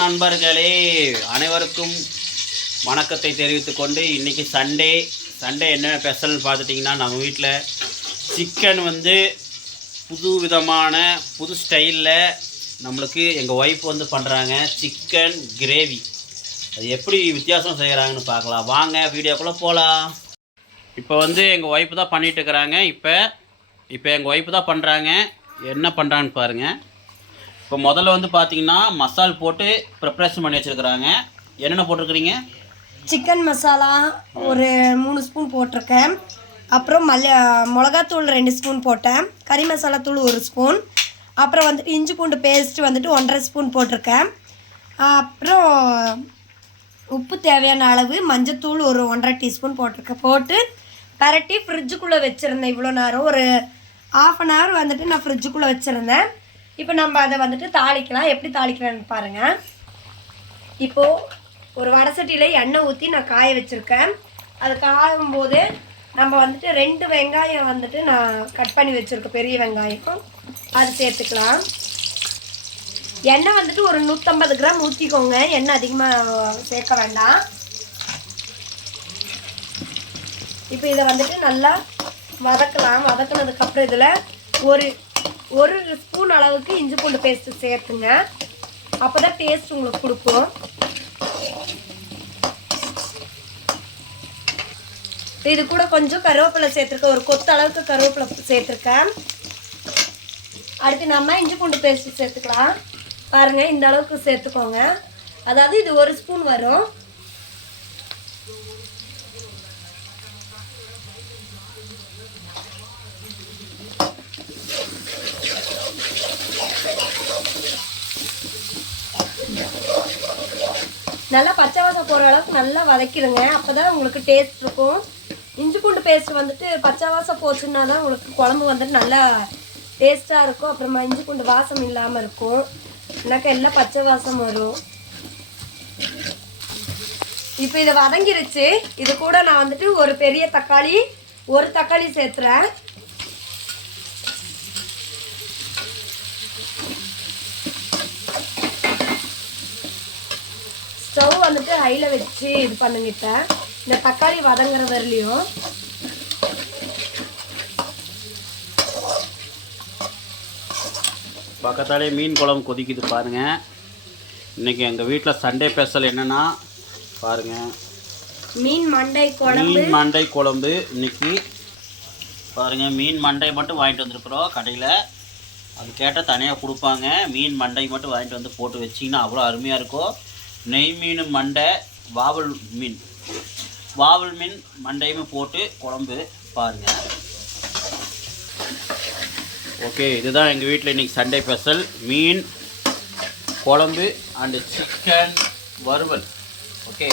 நண்பர்களே அனைவருக்கும் வணக்கத்தை தெரிவித்துக் கொண்டு இன்றைக்கி சண்டே. சண்டே என்ன ஸ்பெஷல்னு பார்த்துட்டிங்கன்னா நம்ம வீட்டில் சிக்கன் வந்து புது விதமான புது ஸ்டைலில் நம்மளுக்கு எங்கள் ஒய்ஃப் வந்து பண்ணுறாங்க சிக்கன் கிரேவி. அது எப்படி வித்தியாசம் செய்கிறாங்கன்னு பார்க்கலாம். வாங்க வீடியோக்குள்ளே போகலாம் இப்போ வந்து எங்கள் ஒய்ஃப் தான் பண்ணிகிட்டு இருக்கிறாங்க. இப்போ இப்போ எங்கள் ஒய்ஃப் தான் பண்ணுறாங்க என்ன பண்ணுறான்னு பாருங்கள் இப்போ முதல்ல வந்து பார்த்தீங்கன்னா மசால் போட்டு ப்ரிப்ரேஷன் பண்ணி வச்சுருக்குறாங்க. என்னென்ன போட்டிருக்கிறீங்க? சிக்கன் மசாலா ஒரு மூணு ஸ்பூன் போட்டிருக்கேன். அப்புறம் மல்ல மிளகாத்தூள் ரெண்டு ஸ்பூன் போட்டேன். கறி மசாலா தூள் ஒரு ஸ்பூன் அப்புறம் வந்துட்டு இஞ்சி பூண்டு பேஸ்ட் வந்துட்டு ஒன்றரை ஸ்பூன் போட்டிருக்கேன். அப்புறம் உப்பு தேவையான அளவு மஞ்சத்தூள் ஒரு ஒன்றரை டீஸ்பூன் போட்டிருக்கேன் போட்டு பரட்டி ஃப்ரிட்ஜுக்குள்ளே வச்சுருந்தேன் இவ்வளோ நேரம். ஒரு ஆஃப் அன் ஹவர் வந்துட்டு நான் ஃப்ரிட்ஜுக்குள்ளே வச்சுருந்தேன். இப்போ நம்ம அதை வந்துட்டு தாளிக்கலாம். எப்படி தாளிக்கலாம்னு பாருங்கள் இப்போது ஒரு வடசட்டியில் எண்ணெய் ஊற்றி நான் காய வச்சுருக்கேன். அது காயும் போது நம்ம வந்துட்டு ரெண்டு வெங்காயம் வந்துட்டு நான் கட் பண்ணி வச்சுருக்கேன் பெரிய வெங்காயம் அது சேர்த்துக்கலாம். எண்ணெய் வந்துட்டு ஒரு நூற்றம்பது கிராம் ஊற்றிக்கோங்க எண்ணெய் அதிகமாக சேர்க்க வேண்டாம். இப்போ இதை வந்துட்டு நல்லா வதக்கலாம். வதக்குனதுக்கப்புறம் இதில் ஒரு ஒரு ஸ்பூன் அளவுக்கு இஞ்சி பூண்டு பேஸ்ட்டு சேர்த்துங்க. அப்போ தான் டேஸ்ட் உங்களுக்கு கொடுக்கும். இது கூட கொஞ்சம் கருவேப்பிலை சேர்த்துருக்கேன். ஒரு கொத்து அளவுக்கு கருவேப்பிலை சேர்த்துருக்கேன். அடுத்து நம்ம இஞ்சி பூண்டு பேஸ்ட் சேர்த்துக்கலாம். பாருங்கள் இந்த அளவுக்கு சேர்த்துக்கோங்க. அதாவது இது ஒரு ஸ்பூன் வரும். நல்லா பச்சை வாசம் போகிற அளவுக்கு நல்லா வதக்கிடுங்க. அப்போ தான் உங்களுக்கு டேஸ்ட் இருக்கும். இஞ்சி பூண்டு பேஸ்ட் வந்துட்டு பச்சை வாசம் போச்சுன்னா தான் உங்களுக்கு குழம்பு வந்துட்டு நல்லா டேஸ்ட்டாக இருக்கும். அப்புறமா இஞ்சி பூண்டு வாசம் இல்லாமல் இருக்கும். எனக்கு எல்லாம் பச்சை வாசம் வரும். இப்போ இதை வதங்கிருச்சு. இது கூட நான் வந்துட்டு ஒரு பெரிய தக்காளி ஒரு தக்காளி சேர்த்துறேன் ஸ்டவ் வந்துட்டு ஹையில் வச்சு இது பண்ணுங்கிட்ட இந்த தக்காளி வதங்குற வரலையும். பக்கத்தாலே மீன் குழம்பு கொதிக்குது பாருங்கள் இன்றைக்கி எங்கள் வீட்டில் சண்டே ஸ்பெஷல் என்னென்னா பாருங்கள் மீன் மண்டை குழம்பு. மீன் மண்டை குழம்பு. இன்னைக்கு பாருங்கள் மீன் மண்டை மட்டும் வாங்கிட்டு வந்திருக்கிறோம் கடையில். அது கேட்டால் தனியாக கொடுப்பாங்க. மீன் மண்டை மட்டும் வாங்கிட்டு வந்து போட்டு வச்சிங்கன்னா அவ்வளோ அருமையாக இருக்கும். நெய் மீன் மண்டை வாவல் மீன். வாவல் மீன் மண்டையுமே போட்டு குழம்பு பாருங்கள் ஓகே இதுதான் எங்கள் வீட்டில் இன்றைக்கி சண்டே ஸ்பெஷல். மீன் குழம்பு அண்டு சிக்கன் வறுவல். ஓகே.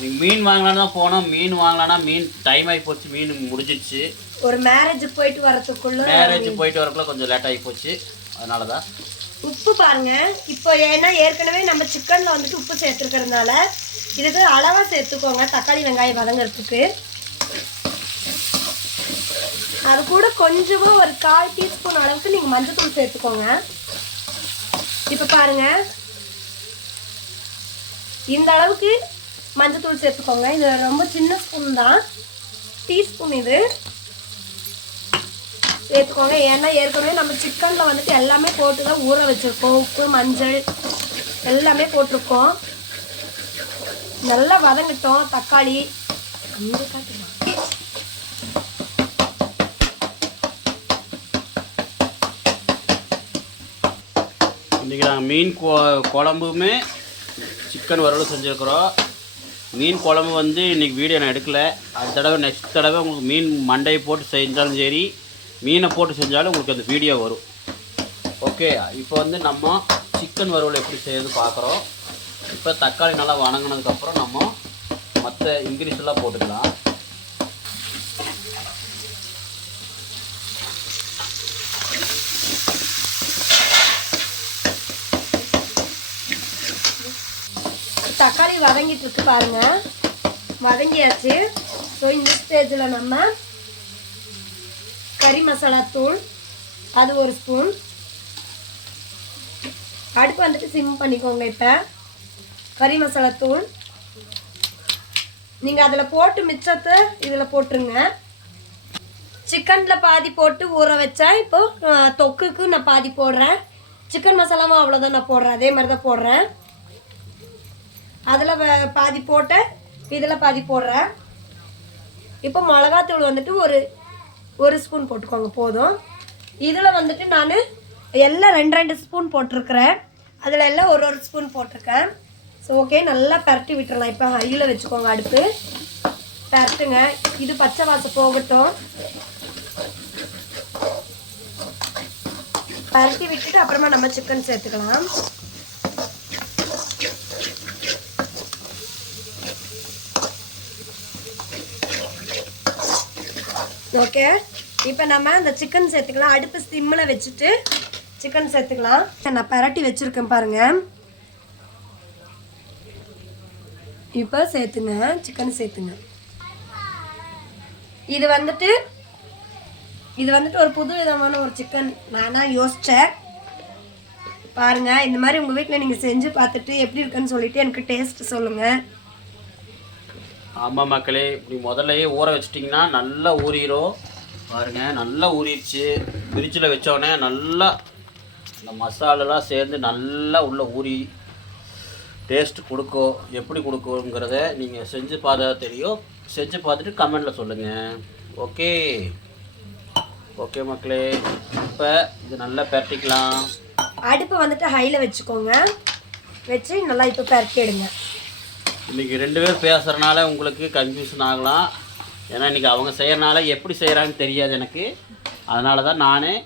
நீங்கள் மீன் வாங்கலான்னு தான் போனோம். மீன் வாங்கலான்னா மீன் டைம் ஆகி போச்சு. மீன் முடிஞ்சிடுச்சு. ஒரு மேரேஜுக்கு போயிட்டு வரதுக்குள்ள மேரேஜ் போயிட்டு வரக்குள்ள கொஞ்சம் லேட் ஆகி போச்சு. அதனால தான் உப்பு பாருங்க. இப்போ ஏன்னா ஏற்கனவே நம்ம சிக்கன்ல வந்துட்டு உப்பு சேர்த்துருக்கிறதுனால இதுக்கு அளவா சேர்த்துக்கோங்க. தக்காளி வெங்காயம் வதங்குறதுக்கு. அது கூட கொஞ்சமாக ஒரு கால் டீஸ்பூன் அளவுக்கு நீங்க மஞ்சத்தூள் சேர்த்துக்கோங்க. இப்போ பாருங்க. இந்த அளவுக்கு மஞ்சத்தூள் சேர்த்துக்கோங்க. இது ரொம்ப சின்ன ஸ்பூன் தான். டீஸ்பூன் இது. சேர்த்துக்கோங்க. ஏன்னா ஏற்கனவே நம்ம சிக்கனில் வந்துட்டு எல்லாமே போட்டு தான் ஊற வச்சுருக்கோம். உப்பு மஞ்சள் எல்லாமே போட்டிருக்கோம். நல்லா வதங்கிட்டோம். தக்காளி. இன்றைக்கி நாங்கள் மீன் கொ- குழம்புமே சிக்கன் வறுவலும் செஞ்சுருக்குறோம். மீன் குழம்பு வந்து இன்றைக்கி வீடியோ நான் எடுக்கல. அடுத்த தடவை நெக்ஸ்ட் தடவை உங்களுக்கு மீன் மண்டையை போட்டு செஞ்சாலும் சரி மீனை போட்டு செஞ்சாலும் உங்களுக்கு அந்த வீடியோ வரும். ஓகே இப்போ வந்து நம்ம சிக்கன் வறுவல் எப்படி செய்யறது பார்க்குறோம். இப்போ தக்காளி நல்லா வணங்கினதுக்கப்புறம் நம்ம மற்ற இன்க்ரீஸ் எல்லாம் போட்டுக்கலாம். தக்காளி வதங்கிட்டு இருக்கு பாருங்க. வதங்கியாச்சு. ஸோ இந்த ஸ்டேஜில் நம்ம கறி மசாலா தூள் அது ஒரு ஸ்பூன். அடுப்பு வந்துட்டு சிம் பண்ணிக்கோங்க இப்போ. கறி மசாலா தூள். நீங்கள் அதில் போட்டு மிச்சத்தை இதில் போட்டுருங்க. சிக்கனில் பாதி போட்டு ஊற வச்சா இப்போ தொக்குக்கு நான் பாதி போடுறேன். சிக்கன் மசாலாவும் அவ்வளோதான் நான் போடுறேன். அதே மாதிரி தான் போடுறேன். அதில் பாதி போட்டு இதில் பாதி போடுறேன். இப்போ மிளகாத்தூள் வந்துட்டு ஒரு ஒரு ஸ்பூன் போட்டுக்கோங்க போதும். இதில் வந்துட்டு நான் எல்லாம் ரெண்டு ரெண்டு ஸ்பூன் போட்டிருக்கிறேன். அதில் எல்லாம் ஒரு ஒரு ஸ்பூன் போட்டிருக்கேன். ஸோ ஓகே நல்லா பரட்டி விட்டுறலாம். இப்போ ஹையில் வச்சுக்கோங்க அடுப்பு. பரட்டுங்க. இது பச்சை வாசம் போகட்டும். பரட்டி விட்டுட்டு அப்புறமா நம்ம சிக்கன் சேர்த்துக்கலாம். ஓகே இப்போ நம்ம இந்த சிக்கன் சேர்த்துக்கலாம். அடுப்பு சிம்மில் வச்சுட்டு சிக்கன் சேர்த்துக்கலாம். நான் பரட்டி வச்சுருக்கேன் பாருங்கள் இப்போ சேர்த்துங்க. சிக்கன் சேர்த்துங்க. இது வந்துட்டு இது வந்துட்டு ஒரு புது விதமான ஒரு சிக்கன் நான் யோசித்தேன் பாருங்க இந்த மாதிரி உங்கள் வீட்டில் நீங்கள் செஞ்சு பார்த்துட்டு எப்படி இருக்குன்னு சொல்லிட்டு எனக்கு டேஸ்ட் சொல்லுங்கள் ஆமாம் மக்களே இப்படி முதல்லையே ஊற வச்சிட்டிங்கன்னா நல்லா ஊறிடும் பாருங்க நல்லா ஊறிடுச்சு. ஃப்ரிட்ஜில் வச்சோடனே நல்லா இந்த மசாலாலாம் சேர்ந்து நல்லா உள்ள ஊறி டேஸ்ட் கொடுக்கும். எப்படி கொடுக்குங்கிறத நீங்கள் செஞ்சு பார்த்தா தெரியும். செஞ்சு பார்த்துட்டு கமெண்டில் சொல்லுங்கள் ஓகே ஓகே மக்களே இப்போ இது நல்லா பரட்டிக்கலாம். அடுப்பு வந்துட்டு ஹையில் வச்சுக்கோங்க. வச்சு நல்லா இப்போ பரட்டி எடுங்க இன்றைக்கி ரெண்டு பேர் பேசுகிறனால உங்களுக்கு கன்ஃபியூஷன் ஆகலாம். ஏன்னா இன்றைக்கி அவங்க செய்கிறனால எப்படி செய்கிறாங்கன்னு தெரியாது எனக்கு. அதனால தான் நானே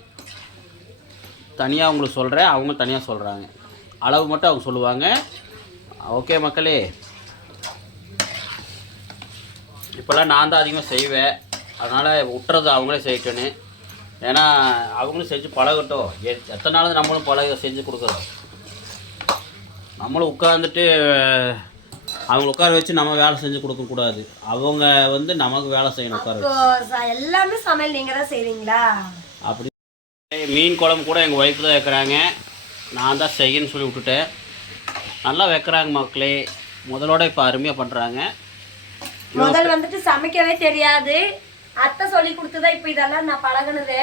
தனியாக உங்களுக்கு சொல்கிறேன் அவங்க தனியாக சொல்கிறாங்க அளவு மட்டும் அவங்க சொல்லுவாங்க. ஓகே மக்களே. இப்போல்லாம் நான் தான் அதிகமாக செய்வேன். அதனால் விட்டுறது அவங்களே செய்யட்டுன்னு ஏன்னா அவங்களும் செஞ்சு பழகட்டும். எ- எத்தனை நாள் நம்மளும் பழக செஞ்சு கொடுக்குறோம். நம்மளும் உட்காந்துட்டு அவங்க உட்கார வச்சு நம்ம வேலை செஞ்சு கொடுக்கக்கூடாது அவங்க வந்து நமக்கு வேலை செய்யணும் உட்கார எல்லாமே சமையல் நீங்கள் தான் செய்கிறீங்களா அப்படி. மீன் குழம்பு கூட எங்கள் ஒய்ஃப் தான் வைக்கிறாங்க. நான் தான் செய்யணும்னு சொல்லி விட்டுட்டேன். நல்லா வைக்கிறாங்க மக்களே. முதலோட இப்போ அருமையாக பண்ணுறாங்க முதல் வந்துட்டு சமைக்கவே தெரியாது. அத்தை சொல்லி கொடுத்துதான் இப்போ இதெல்லாம் நான் பழகுனது.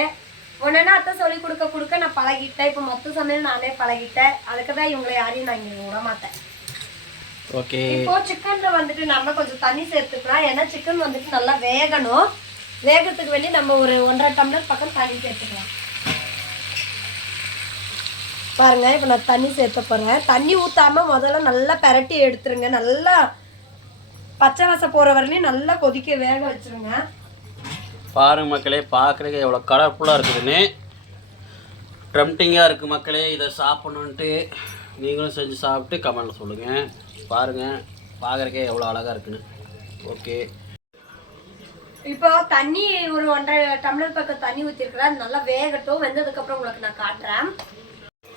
உடனே அத்தை சொல்லி கொடுக்க கொடுக்க நான் பழகிட்டேன். இப்போ மொத்த சமையல் நானே பழகிட்டேன். அதுக்கு தான் இவங்களை யாரையும் நான் இங்கே விட மாட்டேன். ஓகே. இப்போ சிக்கன்ல வந்துட்டு நம்ம கொஞ்சம் தண்ணி சேர்த்துக்கலாம். ஏன்னா சிக்கன் வந்துட்டு நல்லா வேகணும். வேகத்துக்கு வேண்டி நம்ம ஒரு ஒன்றரை டம்ளர் பக்கம் தண்ணி சேர்த்துக்கலாம். பாருங்க இப்போ நான் தண்ணி சேர்த்த போறேன். தண்ணி ஊத்தாம முதல்ல நல்லா பெரட்டி எடுத்துருங்க. நல்லா பச்சை வாசம் போற வரையும் நல்லா கொதிக்க வேக வச்சிருங்க. பாருங்க மக்களே பார்க்குறதுக்கு எவ்வளோ கலர்ஃபுல்லாக இருக்குதுன்னு. ட்ரம்டிங்காக இருக்குது மக்களே இதை சாப்பிடணுன்ட்டு. நீங்களும் செஞ்சு சாப்பிட்டு கமெண்டில் சொல்லுங்கள் பாருங்கள் பார்க்குறக்கே எவ்வளோ அழகாக இருக்குன்னு. ஓகே. இப்போ தண்ணி ஒரு ஒன்றரை டம்ளர் பக்கம் தண்ணி ஊற்றிருக்கிறேன் நல்லா வேகட்டும். வெந்ததுக்கப்புறம் உங்களுக்கு நான் காட்டுறேன்.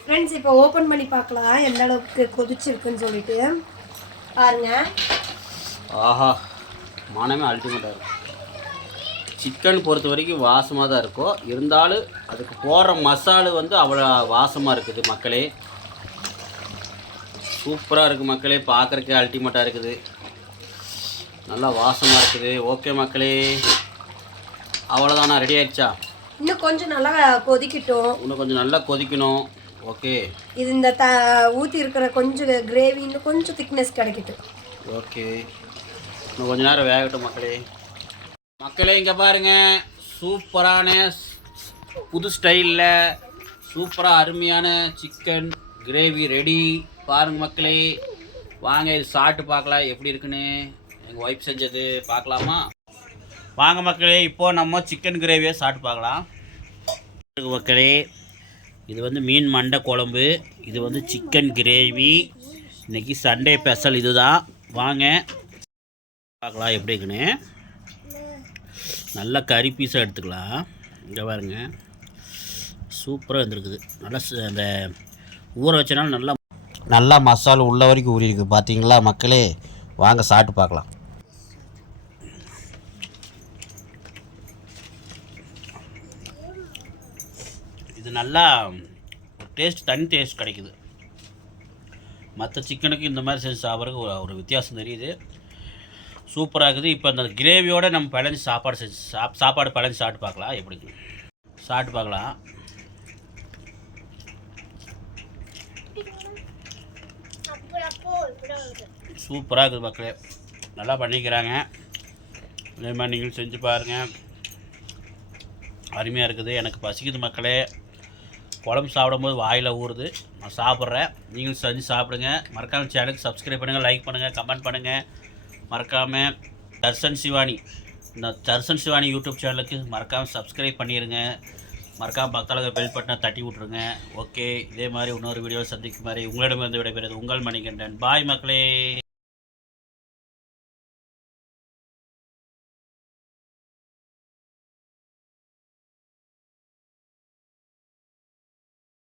ஃப்ரெண்ட்ஸ் இப்போ ஓப்பன் பண்ணி பார்க்கலாம். எந்த அளவுக்கு கொதிச்சிருக்குன்னு சொல்லிட்டு. பாருங்க. ஆஹா. மனமே அல்டிமேட்டாக இருக்கும் சிக்கன் பொறுத்த வரைக்கும் வாசமாக தான் இருக்கும். இருந்தாலும் அதுக்கு போடுற மசாலு வந்து அவ்வளோ வாசமாக இருக்குது மக்களே. சூப்பராக இருக்குது மக்களே பார்க்குறக்கே அல்டிமேட்டாக இருக்குது. நல்லா வாசமாக இருக்குது. ஓகே மக்களே. அவ்வளோதானா ரெடி ஆயிடுச்சா? இன்னும் கொஞ்சம் நல்லா கொதிக்கட்டும். இன்னும் கொஞ்சம் நல்லா கொதிக்கணும். ஓகே இது இந்த த ஊற்றி இருக்கிற கொஞ்சம் கிரேவி இன்னும் கொஞ்சம் திக்னஸ் கிடைக்கட்டும். ஓகே இன்னும் கொஞ்ச நேரம் வேகட்டும் மக்களே. மக்களே இங்கே பாருங்க. சூப்பரான புது ஸ்டைலில் சூப்பராக அருமையான சிக்கன் கிரேவி ரெடி பாருங்கள் மக்களே. வாங்க இது சாப்பிட்டு பார்க்கலாம். எப்படி இருக்குன்னு. எங்கள் ஒய்ஃப் செஞ்சது பார்க்கலாமா? வாங்க மக்களே இப்போது நம்ம சிக்கன் கிரேவியை சாப்பிட்டு பார்க்கலாம். மக்களே இது வந்து மீன் மண்டை குழம்பு. இது வந்து சிக்கன் கிரேவி இன்றைக்கி சண்டே ஸ்பெஷல் இதுதான். வாங்க பார்க்கலாம் எப்படி இருக்குன்னு. நல்லா கறி பீஸாக எடுத்துக்கலாம். இங்கே பாருங்கள் சூப்பராக இருந்திருக்குது. நல்லா ச- அந்த ஊற வச்சனால நல்லா நல்லா மசாலா உள்ள வரைக்கும் ஊறி இருக்குது பார்த்தீங்களா மக்களே? வாங்க சாப்பிட்டு பார்க்கலாம். இது நல்லா டேஸ்ட் தனி டேஸ்ட் கிடைக்குது. மற்ற சிக்கனுக்கு இந்த மாதிரி செஞ்சு சாப்பிட்றதுக்கு ஒரு ஒரு வித்தியாசம் தெரியுது. சூப்பராக இருக்குது. இப்போ அந்த கிரேவியோடு நம்ம பழஞ்சு சாப்பாடு செஞ்சு சாப் சாப்பாடு பழஞ்சு சாப்பிட்டு பார்க்கலாம். எப்படி சாப்பிட்டு பார்க்கலாம். சூப்பராக இருக்குது மக்களே. நல்லா பண்ணிக்கிறாங்க. இதே மாதிரி நீங்களும் செஞ்சு பாருங்கள் அருமையாக இருக்குது. எனக்கு பசிக்குது மக்களே. குழம்பு சாப்பிடும்போது வாயில் ஊறுது. நான் சாப்பிட்றேன். நீங்களும் செஞ்சு சாப்பிடுங்க. மறக்காமல் சேனலுக்கு சப்ஸ்கிரைப் பண்ணுங்கள் லைக் பண்ணுங்கள் கமெண்ட் பண்ணுங்கள் மறக்காமல் தர்சன் சிவானி. இந்த தர்சன் சிவானி யூடியூப் சேனலுக்கு மறக்காமல் சப்ஸ்கிரைப் பண்ணிடுங்க மறக்காமல் பக்கத்தில் பெல் பட்டனை தட்டி விட்ருங்க ஓகே இதே மாதிரி இன்னொரு வீடியோ சந்திக்கும் மாதிரி உங்களிடமிருந்து விடைபெறுவது உங்கள் மணிகண்டன். பாய் மக்களே.